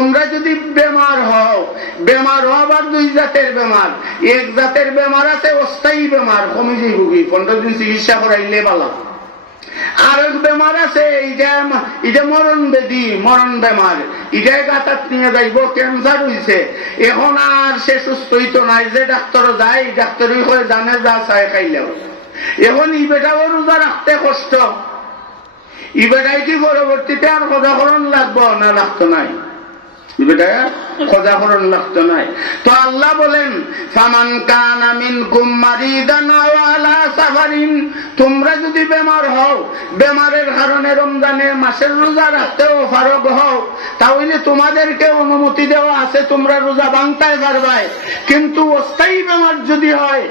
আছে যদি দুই এক আছে, অস্থায়ী পনেরো দিন চিকিৎসা করাইলে ভালো। আর এক বেমার আছে মরণ বেদি, মরণ বেমার। এটাই গাতাত নিয়ে যাইব, ক্যান্সার হইছে। এখন আর সে সুস্থ হইতো নাই, যে ডাক্তার যায়, ডাক্তারই করে জানে যা চায়, খাইলেও। এখন ই বেটাও রোজা রাখতে কষ্ট। ই বেটাই কি পরবর্তীতে আর সদাকরণ লাগবো না রাখতো নাই? ই তোমরা যদি বেমার হও, বেমারের কারণে রমজানের মাসের রোজা রাখতেও ফারক হও, তাহলে তোমাদেরকে অনুমতি দেওয়া আছে, তোমরা রোজা ভাঙতায় পারবাই কিন্তু অস্থায়ী বেমার যদি হয়,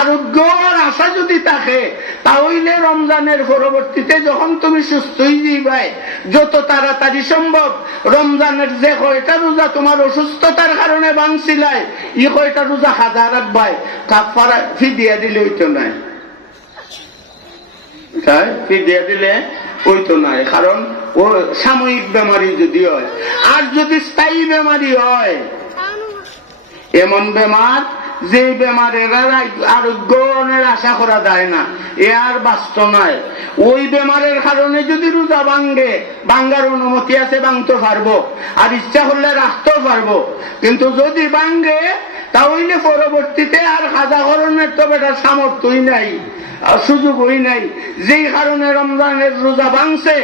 আরোগ্য আর আশা যদি থাকে, তাহলে রমজানের পরবর্তীতে যখন তুমি সুস্থ হয়ে যাইবাই যত তাড়াতাড়ি সম্ভব, রমজানের যে কয়টা রোজা তোমার অসুস্থতার কারণে ই কয়টা রোজা হাজার কাপড় ফিদিয়া দিলে হইতো নাই। তাই ফিদিয়া দিলে হইতো নাই। কারণ ও সাময়িক বেমারি যদি হয়। আর যদি স্থায়ী বেমারি হয় এমন বেমার যে বেমারের আর আরোগ্যের আশা করা যায় না, এ আর বাস্ত নয় ওই বেমারের কারণে যদি রোজা ভাঙ্গে ভাঙ্গার অনুমতি আছে ভাঙতে পারব। আর ইচ্ছা করলে রাখতেও পারব। কিন্তু যদি ভাঙ্গে তাহলে পরবর্তীতে আর সাজাকরণের তো বেটার সামর্থ্যই নাই সুযোগই নাই। যেই কারণে রমজানের রোজা ভাঙছে,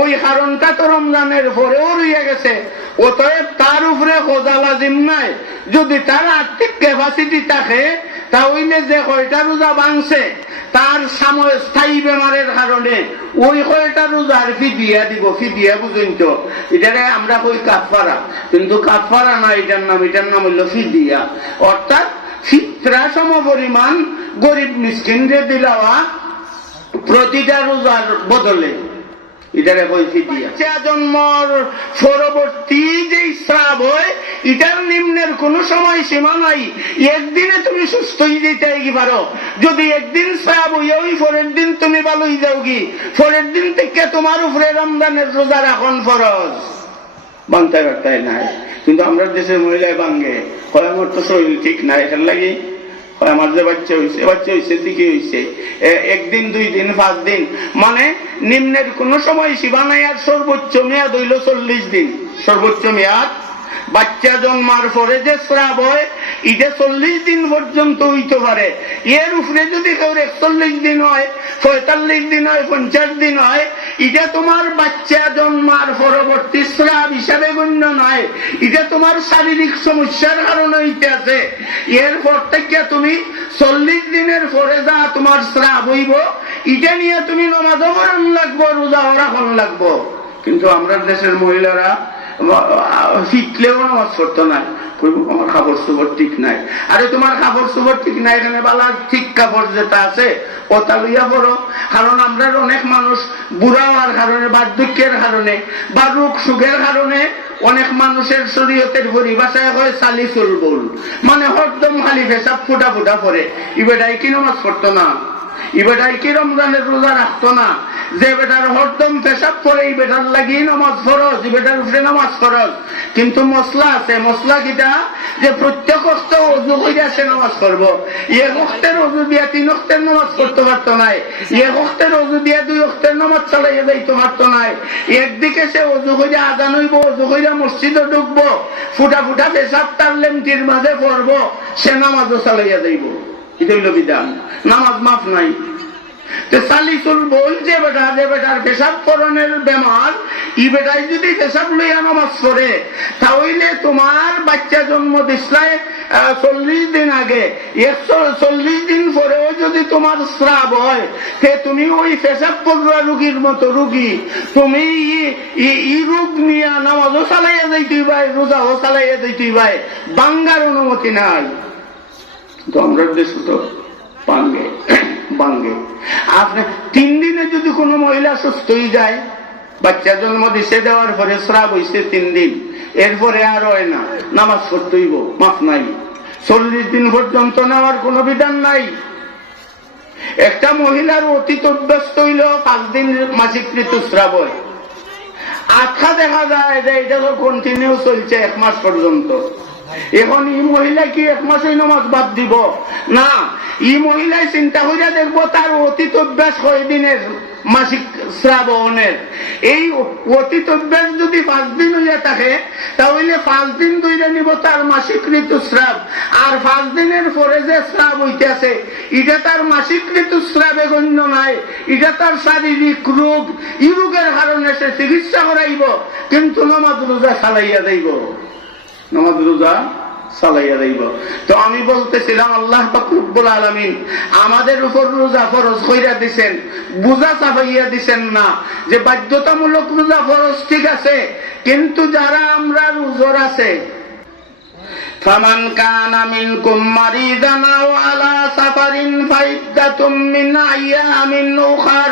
ওই কারণটা তো রমজানের পরেও রইয়া গেছে। অতএব তার উপরে খোঁজা লাজিম নাই। যদি তার আর্থিক ক্যাপাসিটি থাকে, তাহলে যে কয়টা রোজা ভাঙছে তার স্থায়ী বেমারের কারণে ওই কয়টা রোজার ফিদিয়া দিব, ফিদিয়া বুঝুন তো। এটারে আমরা কই কাফারা কিন্তু কাফারা না, এটার নাম এটার নাম হইল ফিদিয়া। অর্থাৎ ফিত্রা সম পরিমাণ গরিব মিসকিনরে দিলাওয়া প্রতিটা রোজার বদলে। এটারে কইছি দিয়া জন্মর শ্রাব এটার নিম্নের কোন সময় সীমা নাই। একদিনে তুমি সুস্থ হয়ে যেতে কি পারো। যদি একদিন হইয়া ওই পরের দিন তুমি ভালো হয়ে যাও কি পরের দিন থেকে তোমার উপরে রমজানের রোজা রাখন ফরজ। বাংতায় বার্তায় নাই। কিন্তু আমরা দেশের মহিলায় বাঙ্গে। হয় আমার তো শরীর ঠিক নাই, এটার লাগে? আমার যে বাচ্চা হয়েছে বাচ্চা হয়েছে ঠিকই হয়েছে একদিন, দুই দিন, পাঁচ দিন। মানে নিম্নের কোন সময় সীমা নাই আর সর্বোচ্চ মেয়াদ হইল চল্লিশ দিন। সর্বোচ্চ মেয়াদ বাচ্চা জন্মার পরে যে স্রাব হয়, এটা চল্লিশ দিন পর্যন্ত হইতে পারে। এর উপরে যদি কেউ একচল্লিশ দিন হয়, পঁয়তাল্লিশ দিন হয়, পঞ্চাশ দিন হয়, এটা তোমার বাচ্চা জন্মার পরবর্তী স্রাব হিসাবে গণ্য নয়। এটা তোমার শারীরিক সমস্যার কারণে হইতে আছে এরপর থেকে তুমি চল্লিশ দিনের পরে যা তোমার স্রাব হইব, এটা নিয়ে তুমি নমাজও করান লাগবো, রোজাও রাখন লাগবো। কিন্তু আমরা দেশের মহিলারা শিখলেও নামাজ পড়তো না কইব, আমার কাপড় চোপড় ঠিক নাই। আরে তোমার কাপড় চোপড় ঠিক নাই এখানে বালা ঠিক কাপড় যেটা আছে ওটা লইয়া পড়ো। কারণ আমরা অনেক মানুষ বুড়া হওয়ার কারণে বার্ধক্যের কারণে বা রোগ সুখের কারণে অনেক মানুষের শরীয়তের পরিভাষায় হয় চালি চুলবুল। মানে হরদম খালি পেশাব ফুটা ফুটা পরে ইবেটাই কি নামাজ পড়তো না। ইবেটাই কি রমজানের রোজা রাখতো না। যে বেটার হরদম পেশাব করে, এই বেটার লাগিয়ে নামাজ ফরজ, এই বেটার উপরে নামাজ ফরজ। কিন্তু মশলা আছে মশলা কিটা যে প্রত্যেক অস্ত অজু করে সে নামাজ করব এক অক্তের অজু দিয়া তিন অক্তের নামাজ করতে পারতো নাই। এক অক্তের অজু দিয়া দুই অক্তের নামাজ চালাইয়া যাইতে পারতো নাই। একদিকে সে অজু করে আজান হইব, অজু করে মসজিদে ঢুকবো, ফুটা ফুটা পেশাব তার লেমটির মাঝে পড়ব, সে নামাজও চালাইয়া যাইব। এটা হইল বিধান? নামাজ মাফ নাই। যদি স্রাব হয় তুমি ওই পেশাব পড়ুয়া রুগীর মতো রুগী। তুমি ই- রোগ নিয়ে নামাজও চালাইয়া যাইতেই ভাই রোজাও চালাইয়া যাইতেই ভাই বাঙ্গার অনুমতি নাই। তো আমরা দেশ তো বাঙ্গে বাঙ্গে আপনি তিন দিনে যদি কোনো মহিলা সুস্থ হয়ে যায়, বাচ্চা জন্ম দিছে দেওয়ার পরে শ্রাব হইছে তিন দিন, এরপরে আর হয় না, নামাজ পড়তেইব মাফ নাই। চল্লিশ দিন পর্যন্ত নেওয়ার কোনো বিধান নাই। একটা মহিলার অতীত অভ্যস্ত হইল পাঁচ দিন মাসিক ঋতুস্রাব হয়। আখ্যা দেখা যায় যে এটা তো কন্টিনিউ চলছে এক মাস পর্যন্ত। এখন ই মহিলা কি এক মাসে নামাজ বাদ দিব? না, ই মহিলায় চিন্তা করিয়া দেখব তার অতীত অভ্যাস কয়দিনের মাসিক শ্রাবণের। এই অতীত অভ্যাস যদি পাঁচ দিন হইয়া থাকে, তাহলে পাঁচ দিন ধরে নিব তার মাসিক ঋতুস্রাব। আর পাঁচ দিনের পরে যে স্রাব হইতেছে এটা তার মাসিক ঋতুস্রাবে গণ্য নাই এটা তার শারীরিক রোগ। ই রোগের কারণে সে চিকিৎসা করাইব, কিন্তু নমাজ রোজা চালাইয়া দেব নমাজ রোজা চালাইয়া দেব তো আমি বলতেছিলাম আল্লাহ ফকরুল আলমিন আমাদের উপর রোজা ফরজ কইরা দিছেন বুঝা চাপাইয়া দিছেন না যে বাধ্যতামূলক রোজা ফরজ ঠিক আছে কিন্তু যারা আমরা রোজর আছে فمن كان منكم مريضا أو على سفر فعدة من أيام أخر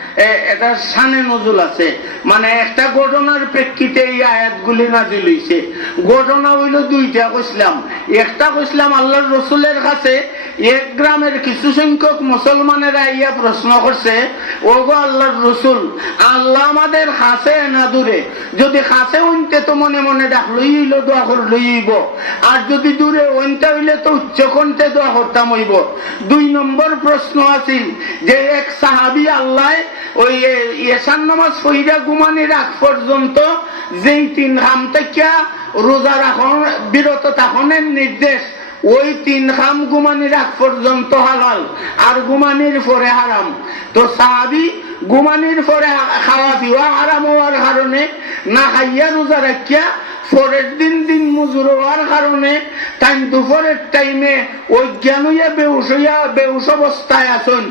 এটা সানে নজুল আছে। মানে একটা ঘটনার প্রেক্ষিতে এই আয়াতগুলি নাজিল হইছে। ঘটনা হইল দুইটা কইছিলাম। একটা কইছিলাম আল্লাহর রসুলের কাছে এক গ্রামের কিছু সংখ্যক মুসলমানেরা ইয়া প্রশ্ন করছে ও গো আল্লাহর রসুল, আল্লাহ আমাদের হাসে না দূরে? যদি হাসে উনতে তো মনে মনে ডাক লইল, দোয়া কর লইব। আর যদি দূরে ওইটা হইলে তো উচ্চ কণ্ঠে দোয়া করতাম হইব। দুই নম্বর প্রশ্ন আছিল যে এক সাহাবি আল্লাহ ওই এ- এশান নামাজ ফইরা ঘুমানি রাখ পর্যন্ত যেই তিন হাম থেকে রোজা রাখন, বিরত থাকনের নির্দেশ, ওই তিন খাম ঘুমানির আগ পর্যন্ত হালাল, আর ঘুমানির পরে হারাম। তো সাহাবি ঘুমানির পরে খাওয়া পিওয়া হারাম হওয়ার কারণে না খাইয়া রোজা রাখিয়া পরের দিন দিন মজুর হওয়ার কারণে তাই দুপুরের টাইমে অজ্ঞান হইয়া বেউস হইয়া বেউস অবস্থায় আছেন।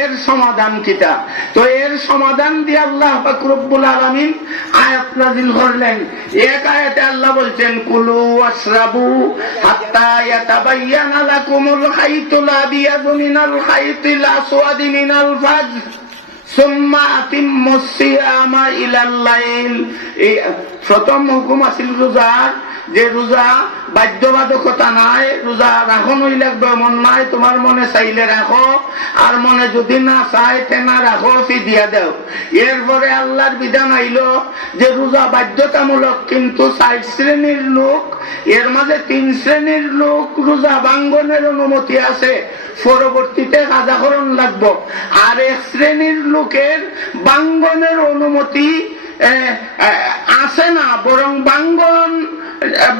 এর সমাধান কিতা? তো এর সমাধান দিয়ে আল্লাহ ফাকরুল আলমিন আয়াত নাজিল করলেন। এক আয়াতে আল্লাহ বলছেন, কুলু আশরাবু হাত্তা ইয়াতাবাইয়ানা লাকুমুল খাইতুল আবিয়াদু মিনাল খাইতিল আসওয়াদি মিনাল ফাজর প্রথম হুকুম আছিল রোজার। যে রোজা বাধ্যবাধকতা নাই, রোজা রাখনই লাগবে, মন নাই তোমার মনে চাইলে রাখো আর মনে যদি না চাই তেনা রাখো ফিদিয়া দেও। এরপরে আল্লাহর বিধান আইল যে রোজা বাধ্যতামূলক, কিন্তু চার শ্রেণির লোক এর মাঝে তিন শ্রেণির লোক রোজা বাঙ্গনের অনুমতি আছে। পরবর্তীতে কাজাকরণ লাগবো। আর এক শ্রেণির লোকের বাঙ্গনের অনুমতি আছে না বরং বাঙ্গন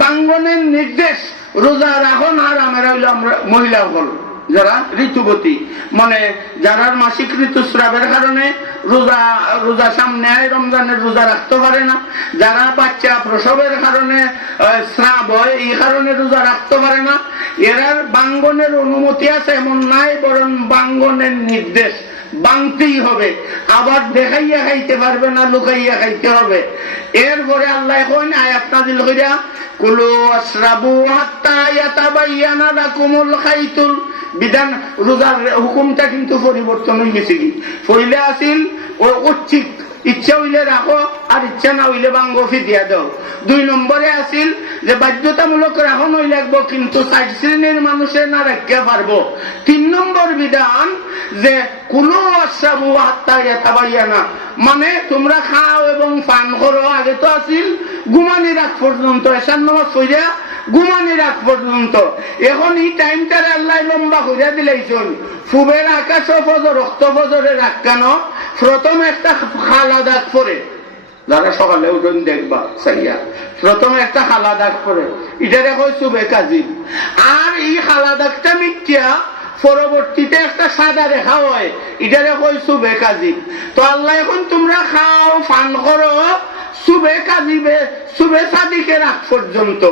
বাঙ্গনের নির্দেশ রোজা রাখন আর আমরা হইল আমরা মহিলা হল, যারা ঋতুবতী। মানে যারা মাসিক ঋতুস্রাবের কারণে রোজা রোজা সামনে আয়, রমজানের রোজা রাখতে পারে না। যারা বাচ্চা প্রসবের কারণে স্রাব হয়, এই কারণে রোজা রাখতে পারে না। এরার বাঙ্গনের অনুমতি আছে, এমন নাই, বরং বাঙ্গনের নির্দেশ। বাংতেই হবে। আবার দেখাইয়া খাইতে পারবে না, লুকাইয়া খাইতে হবে। এরপরে আল্লাহ কই না নাজিল কইরা কুলু আশরাবু হাত্তা ইয়াতাবাইয়ানা লাকুমুল খাইতুল। বিধান, রোজার হুকুমটা কিন্তু পরিবর্তন হয়ে গেছে কি? পहिले আছিল ও উচিত, ইচ্ছা হইলে রাখো আর ইচ্ছা না হইলে বাঙ্গ ফিদিয়া দাও। দুই নম্বরে আছিল যে বাধ্যতামূলক রাখো নই লাগবো, কিন্তু চার শ্রেণির মানুষের না রাখিয়া পারব। তিন নম্বর বিধান যে কোনো আশ্রাবু হাত্তা ইয়াতাবাইয়া না। মানে তোমরা খাও এবং পান করো, আগে তো আছিল ঘুমানি রাখ পর্যন্ত এসার নামাজ হইয়া ঘুমানি রাখ পর্যন্ত। এখন এই টাইমটারে আল্লাহ লম্বা করিয়া দিলাইছন, ফুবের আকাশ ফজর, রক্ত ফজরে রাখ কেন? প্রথম একটা খালা দাগ পরে। যারা সকালে উঠুন দেখবা সাইয়া প্রথমে একটা খালা দাগ পরে এটারে কয় চুবে কাজিম আর এই খালা দাগটা মিথ্যা, পরবর্তীতে একটা সাদা রেখা হয় এটারে কয় চুবে কাজিব তো আল্লাহ এখন তোমরা খাও ফান করো, চুবে কাজিবে, চুবে সাদিকে রাখ পর্যন্ত।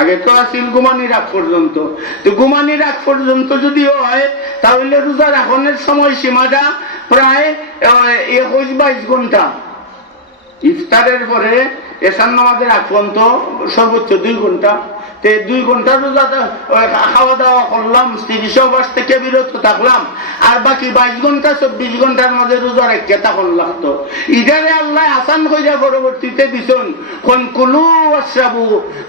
আগে তো আছিল গুমানি রাখ পর্যন্ত। তো গুমানি রাখ পর্যন্ত যদি হয়, তাহলে রোজা রাখনের সময় সীমাটা প্রায় একুশ বাইশ ঘণ্টা। ইফতারের পরে এসান নামাজের আগ পর্যন্ত সর্বোচ্চ দুই ঘণ্টা। তে দুই ঘণ্টা রোজা খাওয়া দাওয়া করলাম স্ত্রী সহবাস থেকে বিরত থাকলাম। আর বাকি বাইশ ঘণ্টা, চব্বিশ ঘণ্টার মাঝে রোজা রেখে তখন লাগতো ইদারে আল্লাহ আসান কইরা পরবর্তীতে দিছুন, কোন কুলু আশ্রাবু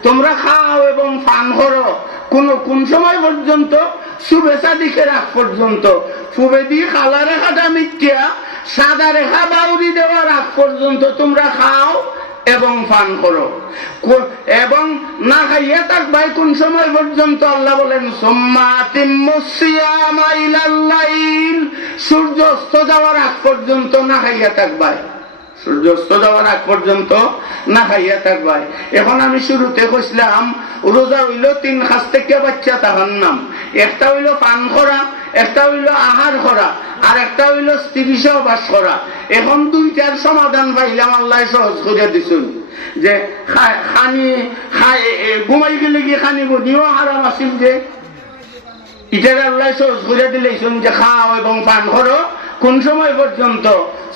তোমরা খাও এবং পান করো। কোন কোন সময় পর্যন্ত, শুভেচ্ছা দিকে রাখ পর্যন্ত। ফুবে দিয়ে খালা রেখাটা মিথ্যা সাদা রেখা বাউরি দেওয়ার আগ পর্যন্ত তোমরা খাও এবং পান করো। এবং না খাইয়া থাকবাই কোন সময় পর্যন্ত আল্লাহ বলেন সূর্য অস্ত যাওয়ার আগ পর্যন্ত না খাইয়া থাকবাই। যাওয়ার আগ পর্যন্ত না খাইয়া থাকবাই। এখন আমি শুরুতে রোজা হইল তিন খাস থেকে বাচ্চা তাহার নাম একটা হইল পান করা, একটা হইল আহার করা, আর একটা হইল করা। এখন দুইটার সমাধান পাইলাম, আল্লাহ সহজ করে দিছুন। যে খানি, খাই ঘুমাই গেলে কি খানি বনিও হারাম আছিল যে। ইটার আল্লাহ সহজ করে দিলেছেন যে খাও এবং পান করো কোন সময় পর্যন্ত?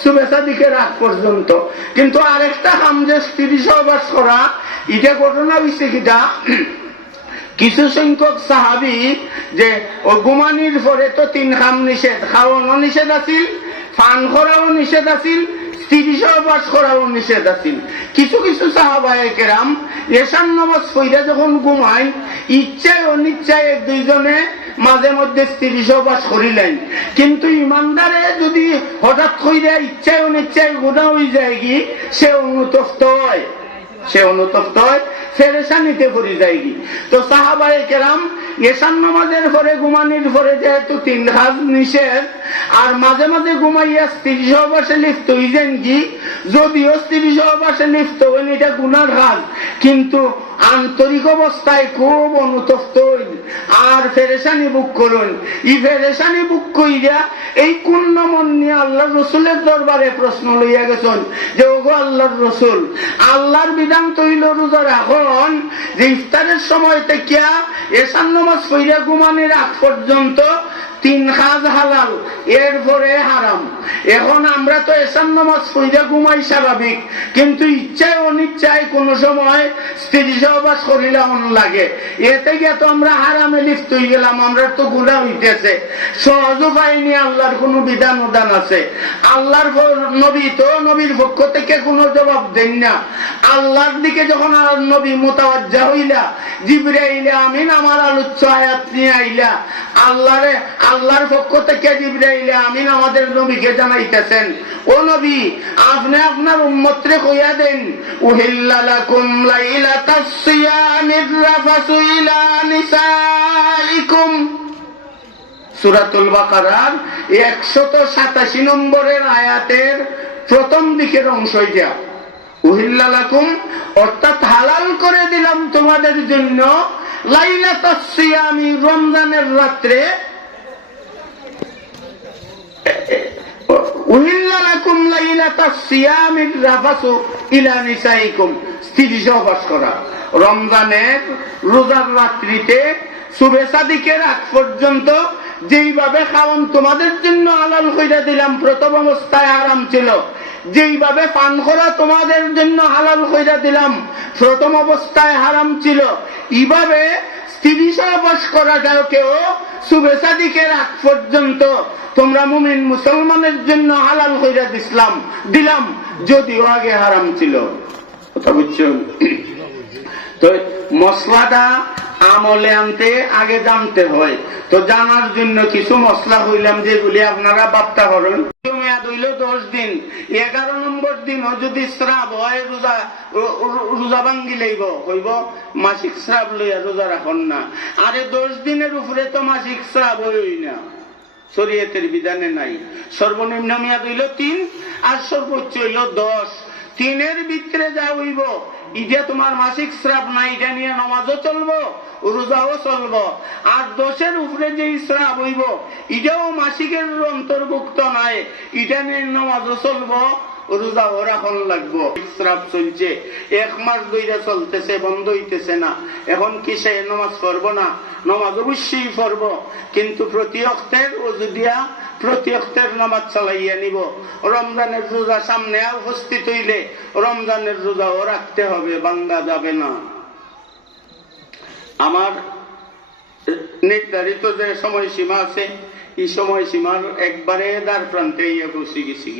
শুভেচ্ছা দিকে রাত পর্যন্ত। কিন্তু আরেকটা যে স্ত্রী সহবাস করা এটা ঘটনা হয়েছে কিটা? কিছু সংখ্যক সাহাবি যে গুমানির পরে তো তিন খাম নিষেধ, খাওয়ানো নিষেধ আছিল, পান করাও নিষেধ আছিল স্ত্রী সহবাস করাও নিষেধ আছিল। কিছু কিছু সাহাবায় কেরাম এসান নামাজ পইরা যখন ঘুমায়, ইচ্ছায় অনিচ্ছায় দুইজনে মাঝে মধ্যে স্ত্রী সহবাস করিলেন কিন্তু ইমানদারে যদি হঠাৎ কইরা ইচ্ছায় অনিচ্ছায় গুণা হয়ে যায় কি, সে অনুতপ্ত হয়। সে অনুতপ্ত হয় ফেরেশানিতে পড়ে যায় কি। তো সাহাবায়ে কেরাম এসান নামাজের পরে, ঘুমানির পরে যেহেতু তিন হাজ নিষেধ, আর মাঝে মাঝে ঘুমাইয়া স্ত্রী সহবাসে লিপ্ত হইছেন কি, যদিও স্ত্রী সহবাসে লিপ্ত হইন এটা গুনার হাজ কিন্তু আন্তরিক অবস্থায় খুব অনুতপ্ত হইন আর ফেরেশানি বুক করুন ই ফেরেশানি বুক কইরা এই কুণ্ড মন নিয়ে আল্লাহ রসুলের দরবারে প্রশ্ন লইয়া গেছেন যে, ওগো আল্লাহর রসুল, আল্লাহর বিধান তৈল রোজা রাখন। যে ইফতারের সময় থেকে এসান নামাজ কইরা ঘুমানের আগ পর্যন্ত তিন খাজ হালাল, এরপরে হারাম। এখন আমরা তো এসান নামাজ পইরা ঘুমাই স্বাভাবিক, কিন্তু ইচ্ছায় অনিচ্ছায় কোন সময় স্ত্রী সহবাস করিলে অন লাগে। এতে গিয়ে তো আমরা হারামে লিপ্ত হয়ে গেলাম, আমরা তো গুণা হইতেছে। সহজ পাইনি আল্লাহর কোন বিধান উদান আছে। আল্লাহর নবী তো নবীর পক্ষ থেকে কোনো জবাব দেন না। আল্লাহর দিকে যখন নবী মোতাবাজ্জা হইলা, জিব্রাইলে আমিন আমার আলোচ্য আয়াত নিয়ে আইলা। আল্লাহরে, আল্লাহর পক্ষ থেকে জিব্রাইলে আমিন আমাদের নবীকে জানাইতেছেন ও নবী, আপনি আপনার উম্মতরে কইয়া দেন লাইলাতাস সুরাতুল বাকারার একশত সাতাশি নম্বরের আয়াতের প্রথম দিকের অংশ এটা। উহিল্লালাকুম অর্থাৎ হালাল করে দিলাম তোমাদের জন্য লাইলাতাসিয়ামি রমজানের রাত্রে উহিল্লালাকুম লাইলাতাসিয়ামির রাফাসু ইলা নিসাইকুম স্ত্রী সহবাস করা রমজানের রোজার রাত্রিতে শুভেচ্ছা দিকে রাত পর্যন্ত যেইভাবে খাওয়ান তোমাদের জন্য আলাল হইয়া দিলাম, প্রথম অবস্থায় আরাম ছিল। যেইভাবে পান করা তোমাদের জন্য হালাল কইরা দিলাম, প্রথম অবস্থায় হারাম ছিল। এইভাবে স্ত্রী সহবাস করাটাকেও শুভেচ্ছা দিকে রাত পর্যন্ত তোমরা মুমিন মুসলমানের জন্য হালাল কইরা দিসলাম, দিলাম, যদিও আগে হারাম ছিল। কথা বুঝছ? তো মশলাটা আমলে আনতে আগে জানতে হয়। তো জানার জন্য কিছু মশলা হইলাম যেগুলি আপনারা বাপ্তা করেন। বিধানে নাই। সর্বনিম্ন মেয়াদ হইল তিন, আর সর্বোচ্চ হইল দশ। তিনের ভিতরে যা হইব ইটা তোমার মাসিক শ্রাপ না এটা নিয়ে নমাজও চলবো, রোজাও চলবো। আর দোষের উপরে যে শ্রাপ হইব এটাও মাসিকের অন্তর্ভুক্ত নাই এটা নিয়ে নমাজও চলবো। রোজাও রাখন লাগবো। শ্রাপ চলছে। এক মাস দুইটা চলতেছে, বন্ধ হইতেছে না। এখন কি সে নমাজ পড়ব না? নমাজ অবশ্যই পড়ব। কিন্তু প্রতি অক্তের ও যদিয়া প্রতি অক্তের নামাজ চালাইয়া নিব। রমজানের রোজা সামনে উপস্থিত হইলে রমজানের রোজাও রাখতে হবে বাঙ্গা যাবে না। আমার নির্ধারিত যে সময়সীমা আছে, এই সময়সীমার একবারে দ্বার প্রান্তে ইয়ে পৌঁছে গেছি